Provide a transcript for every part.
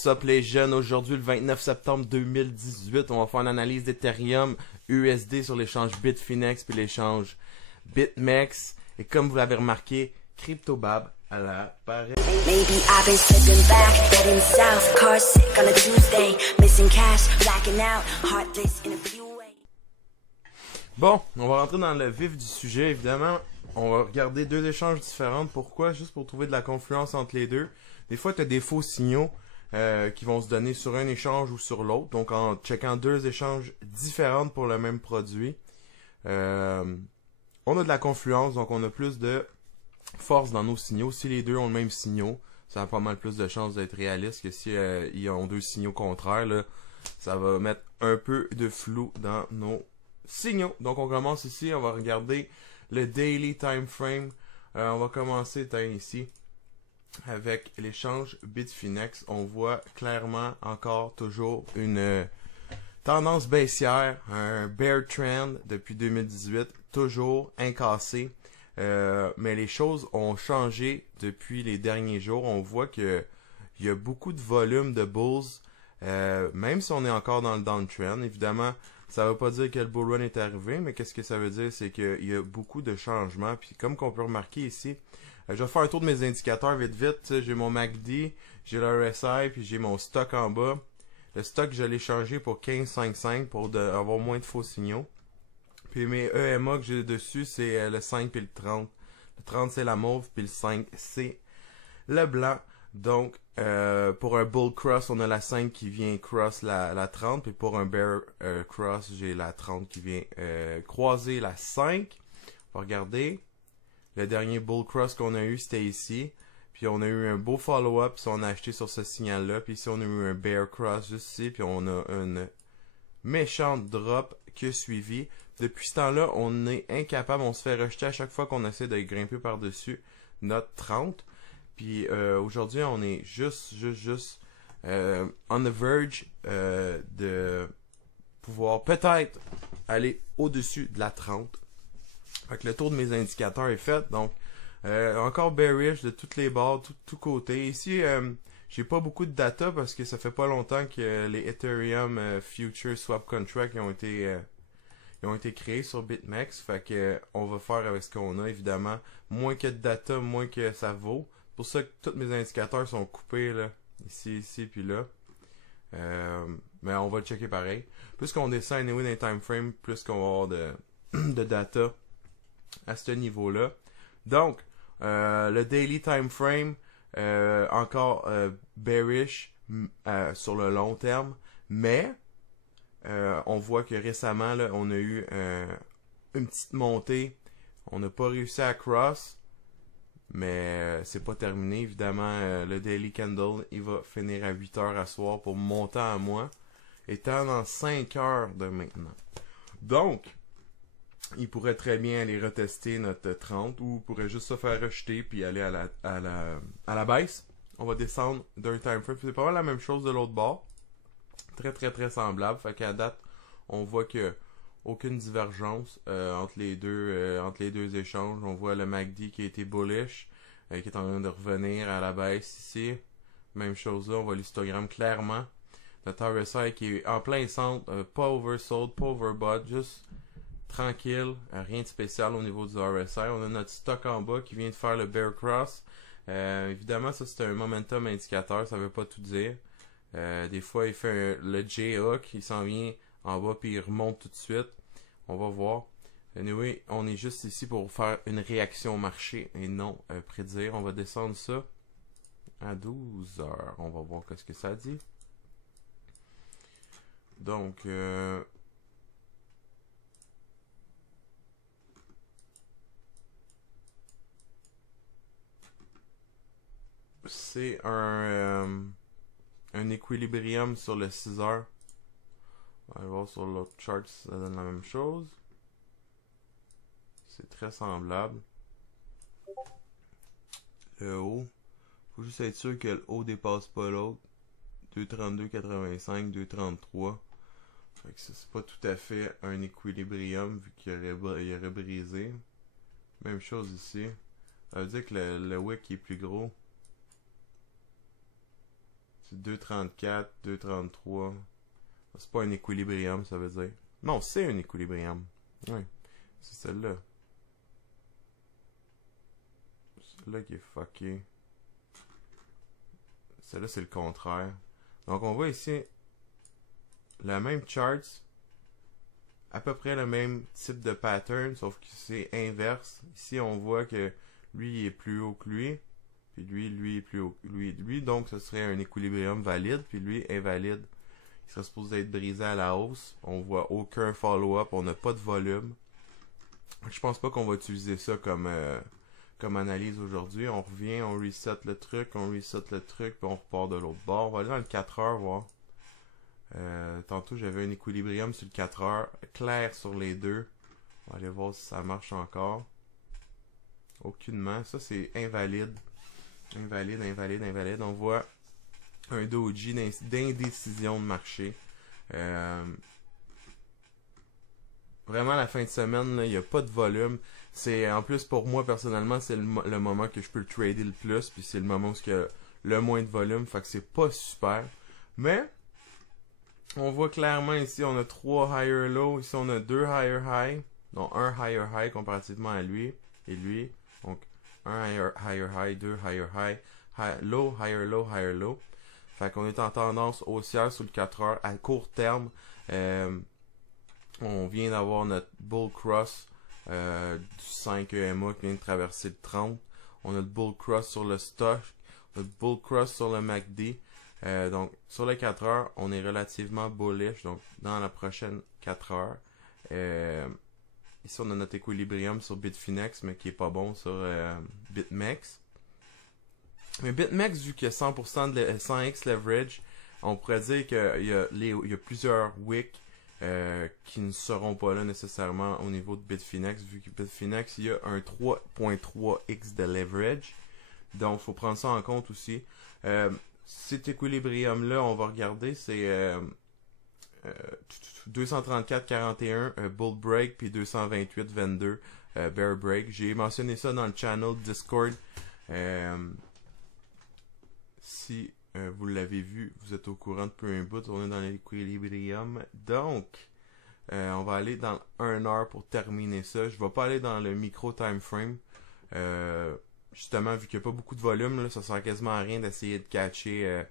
Sup les jeunes, aujourd'hui le 29 septembre 2018, on va faire une analyse d'Ethereum USD sur l'échange Bitfinex puis l'échange BitMEX. Et comme vous l'avez remarqué, CryptoBab à l'appareil. Maybe I've been slipping back, heading south, car sick on a Tuesday, missing cash, blacking out, heartless in a few ways. Bon, on va rentrer dans le vif du sujet, évidemment. On va regarder deux échanges différents. Pourquoi? Juste pour trouver de la confluence entre les deux. Des fois, tu as des faux signaux qui vont se donner sur un échange ou sur l'autre. Donc, en checkant deux échanges différents pour le même produit, on a de la confluence, donc on a plus de force dans nos signaux. Si les deux ont le même signaux, ça a pas mal plus de chances d'être réaliste que si ils ont deux signaux contraires. Là, ça va mettre un peu de flou dans nos signaux. Donc, on commence ici. On va regarder le Daily Time Frame. On va commencer ici avec l'échange Bitfinex. On voit clairement encore toujours une tendance baissière, un bear trend depuis 2018, toujours incassé. Mais les choses ont changé depuis les derniers jours. On voit que il y a beaucoup de volume de bulls, même si on est encore dans le downtrend. Évidemment, ça ne veut pas dire que le bull run est arrivé, mais qu'est-ce que ça veut dire? C'est qu'il y a beaucoup de changements. Puis comme qu'on peut remarquer ici, je vais faire un tour de mes indicateurs vite. J'ai mon MACD, j'ai le RSI, puis j'ai mon stock en bas. Le stock, je l'ai changé pour 15,55 pour avoir moins de faux signaux. Puis mes EMA que j'ai dessus, c'est le 5 et le 30. Le 30, c'est la mauve, puis le 5, c'est le blanc. Donc, pour un bull cross, on a la 5 qui vient cross la 30. Puis pour un bear cross, j'ai la 30 qui vient croiser la 5. On va regarder. Le dernier bull cross qu'on a eu, c'était ici. Puis on a eu un beau follow-up, puis on a acheté sur ce signal-là. Puis ici, on a eu un bear cross juste ici. Puis on a une méchante drop qui a suivi. Depuis ce temps-là, on est incapable, on se fait rejeter à chaque fois qu'on essaie de grimper par-dessus notre 30. Puis aujourd'hui, on est juste on the verge de pouvoir peut-être aller au-dessus de la 30. Fait que le tour de mes indicateurs est fait. Donc, encore bearish de toutes les bords, tous côtés. Ici, j'ai pas beaucoup de data parce que ça fait pas longtemps que les Ethereum Future Swap Contracts ont été créés sur BitMEX. Fait que on va faire avec ce qu'on a, évidemment. Moins que de data, moins que ça vaut. C'est pour ça que tous mes indicateurs sont coupés, là. Ici, puis là. Mais on va le checker pareil. Plus qu'on descend anyway dans les time frames, plus qu'on va avoir de data à ce niveau-là. Donc, le daily time frame, encore bearish sur le long terme, mais on voit que récemment, là, on a eu une petite montée. On n'a pas réussi à cross, mais c'est pas terminé. Évidemment, le daily candle, il va finir à 8 heures à soir pour monter à moi, étant dans 5 heures de maintenant. Donc, il pourrait très bien aller retester notre 30 ou pourrait juste se faire rejeter puis aller à la baisse. On va descendre d'un time frame. C'est pas mal la même chose de l'autre bord. Très semblable. Fait qu'à date, on voit que aucune divergence entre les deux échanges. On voit le MACD qui a été bullish, qui est en train de revenir à la baisse ici. Même chose là, on voit l'histogramme clairement. Notre RSI qui est en plein centre, pas oversold, pas overbought, juste tranquille, rien de spécial au niveau du RSI. On a notre stock en bas qui vient de faire le bear cross. Évidemment, ça c'est un momentum indicateur, ça veut pas tout dire. Des fois, il fait le J-hook, il s'en vient en bas puis il remonte tout de suite. On va voir. Anyway, on est juste ici pour faire une réaction au marché et non prédire. On va descendre ça à 12 heures. On va voir ce que ça dit. Donc, c'est un équilibrium sur le 6 heures. On va voir sur l'autre chart, ça donne la même chose. C'est très semblable. Le haut, faut juste être sûr que le haut dépasse pas l'autre. 2,32,85, 2,33. Fait que c'est pas tout à fait un équilibrium vu qu'il aurait brisé. Même chose ici. Ça veut dire que le wick est plus gros. C'est 2,34, 2,33. C'est pas un équilibrium, ça veut dire. Non, c'est un équilibrium. Ouais. C'est celle-là. Celle-là qui est fuckée. Celle-là, c'est le contraire. Donc, on voit ici la même chart, à peu près le même type de pattern, sauf que c'est inverse. Ici, on voit que lui, il est plus haut que lui, puis lui est plus haut que lui. Donc, ce serait un équilibrium valide, puis lui, invalide. Il serait supposé être brisé à la hausse. On voit aucun follow-up, on n'a pas de volume. Je pense pas qu'on va utiliser ça comme analyse aujourd'hui. On revient, on reset le truc, puis on repart de l'autre bord. On va aller dans le 4 heures voir. Tantôt j'avais un équilibrium sur le 4 heures, clair sur les deux. On va aller voir si ça marche encore. Aucunement. Ça c'est invalide. Invalide. On voit un doji d'indécision de marché. Vraiment la fin de semaine, il n'y a pas de volume. C'est en plus pour moi personnellement, c'est le moment que je peux le trader le plus, puis c'est le moment où il y a le moins de volume, fait que c'est pas super. Mais on voit clairement ici, on a 3 higher low, ici on a 2 higher high, donc un higher high comparativement à lui et lui. Donc un higher high, 2 higher high, low, higher low, higher low. Fait qu'on est en tendance haussière sur le 4 heures à court terme. On vient d'avoir notre bull cross du 5 EMA qui vient de traverser le 30. On a le bull cross sur le stock. On a le bull cross sur le MACD. Donc, sur les 4 heures, on est relativement bullish. Donc, dans la prochaine 4 heures. Ici, on a notre équilibrium sur Bitfinex, mais qui est pas bon sur BitMEX. Mais BitMEX, vu qu'il y a 100% de 100x leverage, on pourrait dire qu'il y a plusieurs wicks qui ne seront pas là nécessairement au niveau de Bitfinex, vu que Bitfinex, il y a un 3.3x de leverage. Donc, il faut prendre ça en compte aussi. Cet équilibrium-là, on va regarder, c'est 234.41 bull break, puis 228.22 bear break. J'ai mentionné ça dans le channel Discord. Si vous l'avez vu, vous êtes au courant depuis un bout, on est dans l'équilibrium. Donc, on va aller dans 1 heure pour terminer ça. Je vais pas aller dans le micro time frame. Justement, vu qu'il n'y a pas beaucoup de volume, là, ça sert quasiment à rien d'essayer de catcher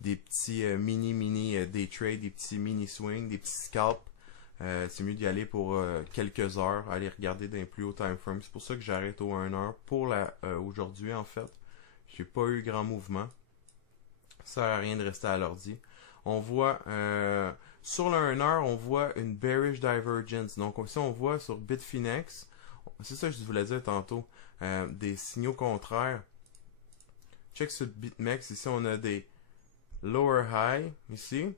des petits mini day trade, des petits mini swings, des petits scalps. C'est mieux d'y aller pour quelques heures, aller regarder d'un plus haut time frame. C'est pour ça que j'arrête au 1 heure pour aujourd'hui en fait. J'ai pas eu grand mouvement. Ça sert à rien de rester à l'ordi. On voit sur le 1 heure, on voit une bearish divergence. Donc ici on voit sur Bitfinex, c'est ça que je voulais dire tantôt, des signaux contraires. Check sur BitMEX, ici on a des lower high ici.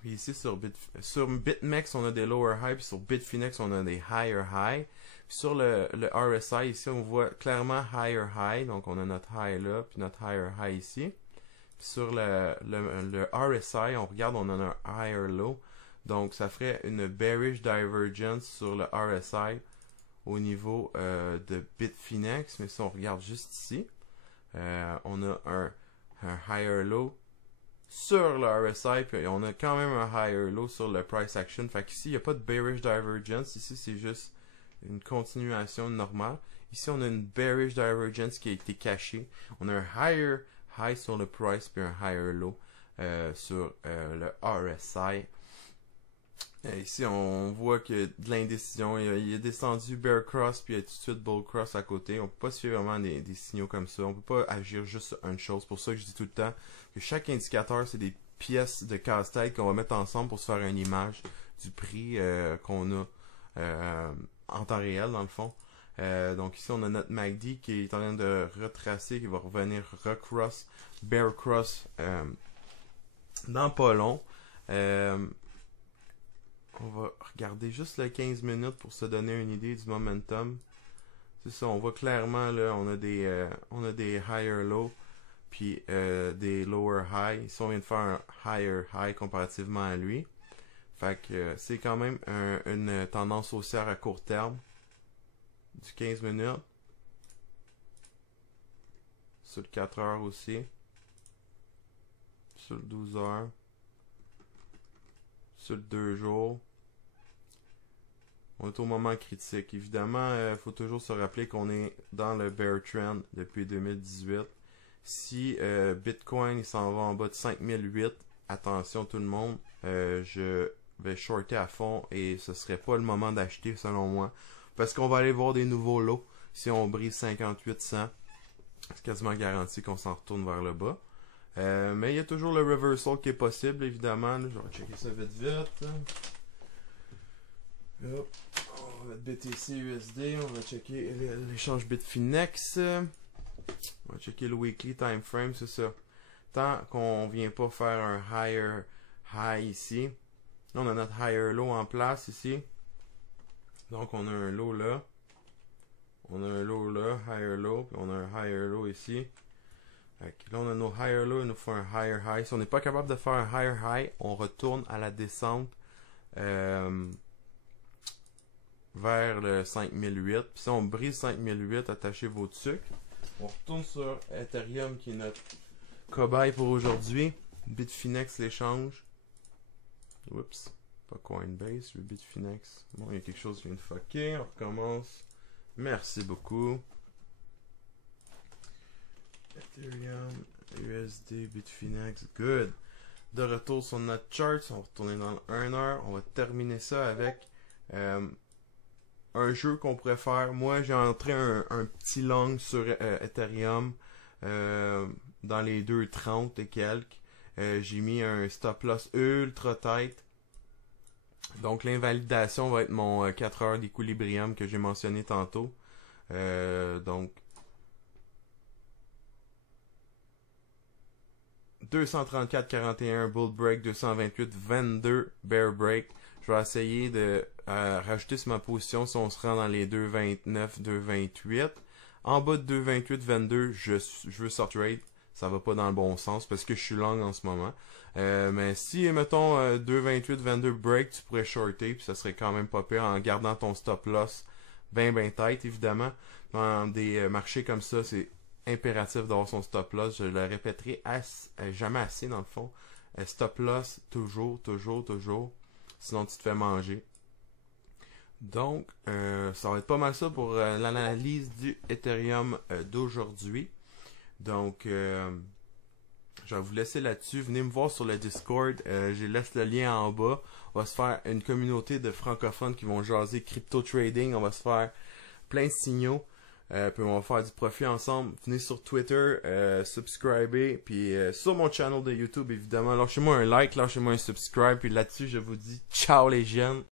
Puis ici sur BitMEX on a des lower high, puis sur Bitfinex on a des higher high. Puis sur le RSI ici on voit clairement higher high, donc on a notre high là, puis notre higher high ici. Puis sur le RSI on regarde, on a un higher low, donc ça ferait une bearish divergence sur le RSI au niveau de Bitfinex. Mais si on regarde juste ici, on a un higher low sur le RSI, puis on a quand même un higher low sur le price action. Fait qu'ici, il n'y a pas de bearish divergence. Ici, c'est juste une continuation normale. Ici, on a une bearish divergence qui a été cachée. On a un higher high sur le price, puis un higher low sur le RSI. Ici, on voit que de l'indécision, il a descendu bear cross, puis il y a tout de suite bull cross à côté. On peut pas suivre vraiment des signaux comme ça. On peut pas agir juste sur une chose. Pour ça que je dis tout le temps que chaque indicateur, c'est des pièces de casse-tête qu'on va mettre ensemble pour se faire une image du prix qu'on a en temps réel, dans le fond. Donc ici, on a notre MACD qui est en train de retracer, qui va revenir recross, bear cross dans pas long. On va regarder juste le 15 minutes pour se donner une idée du momentum. C'est ça, on voit clairement là, on a des higher low, puis des lower high. Ici, on vient de faire un higher high comparativement à lui. Fait que c'est quand même une tendance haussière à court terme du 15 minutes. Sur le 4 heures aussi. sur le 12 heures. Sur le 2 jours. On est au moment critique. Évidemment, il faut toujours se rappeler qu'on est dans le bear trend depuis 2018. Si Bitcoin il s'en va en bas de 5008, attention tout le monde, je vais shorter à fond et ce serait pas le moment d'acheter selon moi. Parce qu'on va aller voir des nouveaux lots si on brise 5800. C'est quasiment garanti qu'on s'en retourne vers le bas. Mais il y a toujours le reversal qui est possible, évidemment. Là, je vais checker ça vite vite. Hop. On va mettre BTC USD. On va checker l'échange Bitfinex. On va checker le weekly time frame, c'est ça. Tant qu'on vient pas faire un higher high ici. Là, on a notre higher low en place ici. Donc, on a un low là. On a un low là, higher low. Puis on a un higher low ici. Là, on a nos higher low, il nous faut un higher high. Si on n'est pas capable de faire un higher high, on retourne à la descente vers le 5008. Puis si on brise 5008, attachez vos trucs. On retourne sur Ethereum qui est notre cobaye pour aujourd'hui. Bitfinex l'échange. Oups, pas Coinbase, le Bitfinex. Bon, il y a quelque chose qui vient de fucker. On recommence. Merci beaucoup. Ethereum, USD, Bitfinex, good. De retour sur notre chart, on va retourner dans le 1 heure. On va terminer ça avec un jeu qu'on pourrait faire. Moi, j'ai entré un petit long sur Ethereum dans les 2,30 et quelques. J'ai mis un stop loss ultra tight. Donc, l'invalidation va être mon 4 heures d'équilibrium que j'ai mentionné tantôt. Donc, 234,41 bull break, 228,22 bear break. Je vais essayer de rajouter sur ma position si on se rend dans les 2,29, 2,28. En bas de 2,28, 22, je veux sort trade. Ça va pas dans le bon sens parce que je suis long en ce moment. Mais si, mettons, 2,28, 22 break, tu pourrais shorter, puis ça serait quand même pas pire en gardant ton stop loss bien tight, évidemment. Dans des marchés comme ça, c'est impératif d'avoir son stop loss. Je le répéterai jamais assez dans le fond. Stop loss, toujours. Sinon, tu te fais manger. Donc, ça va être pas mal ça pour l'analyse du Ethereum d'aujourd'hui. Donc, je vais vous laisser là-dessus. Venez me voir sur le Discord. Je laisse le lien en bas. On va se faire une communauté de francophones qui vont jaser crypto trading. On va se faire plein de signaux. Puis on va faire du profit ensemble. Venez sur Twitter, subscribez. Puis sur mon channel de YouTube, évidemment, lâchez-moi un like, lâchez-moi un subscribe. Puis là-dessus, je vous dis ciao les jeunes.